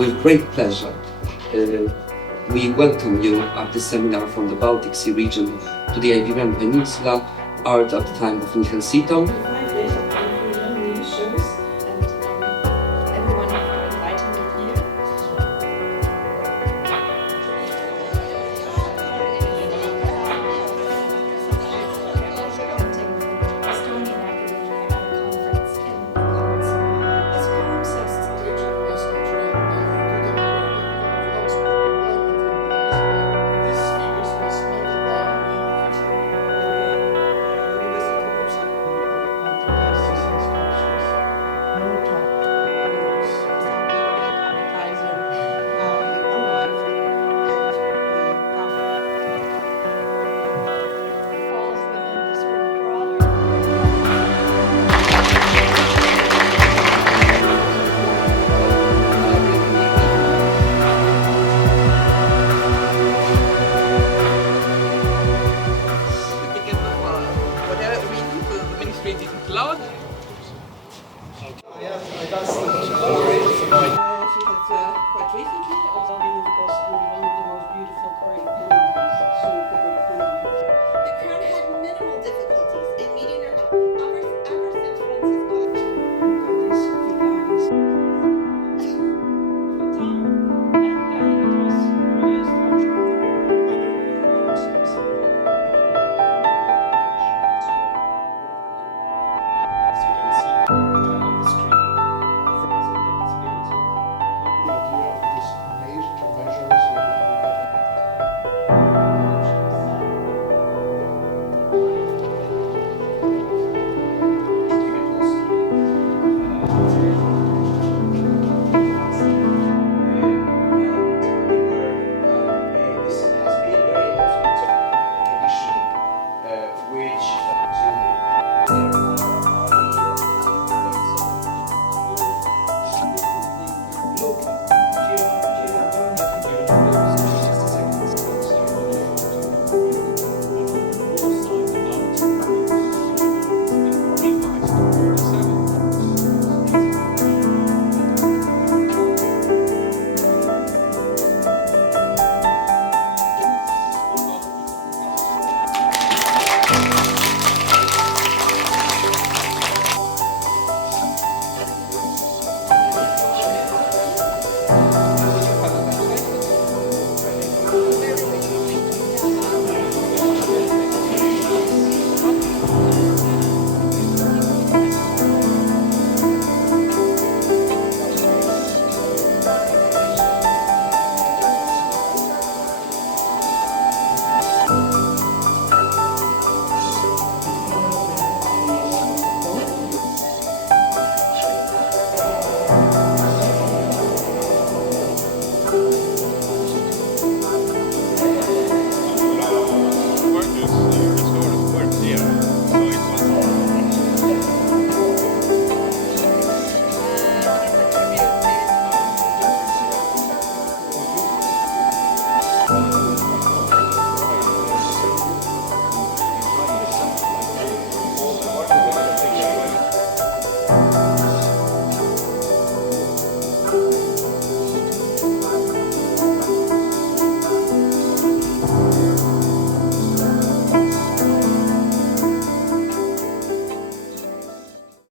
with great pleasure, we welcome you at this seminar from the Baltic Sea region to the Iberian Peninsula, Art at the Time of Michel Sito. 5 days of beautiful new shows, and everyone for inviting me here. Estonian Academia at a conference in Karlsruhe. This palimpsest falls within the sort of broader. Because of whatever reason, the ministry didn't allow it. She has quite recently also been, of course, on one of the most beautiful Korean panels, Sue Kubrick panel. The crown had minimal difficulties in meeting her ever since Francis got. These figures. And it was really structured. As you can see on the screen, so demonstrating the idea of this made to measure so that we get this has been very definite edition, which look, Thank you.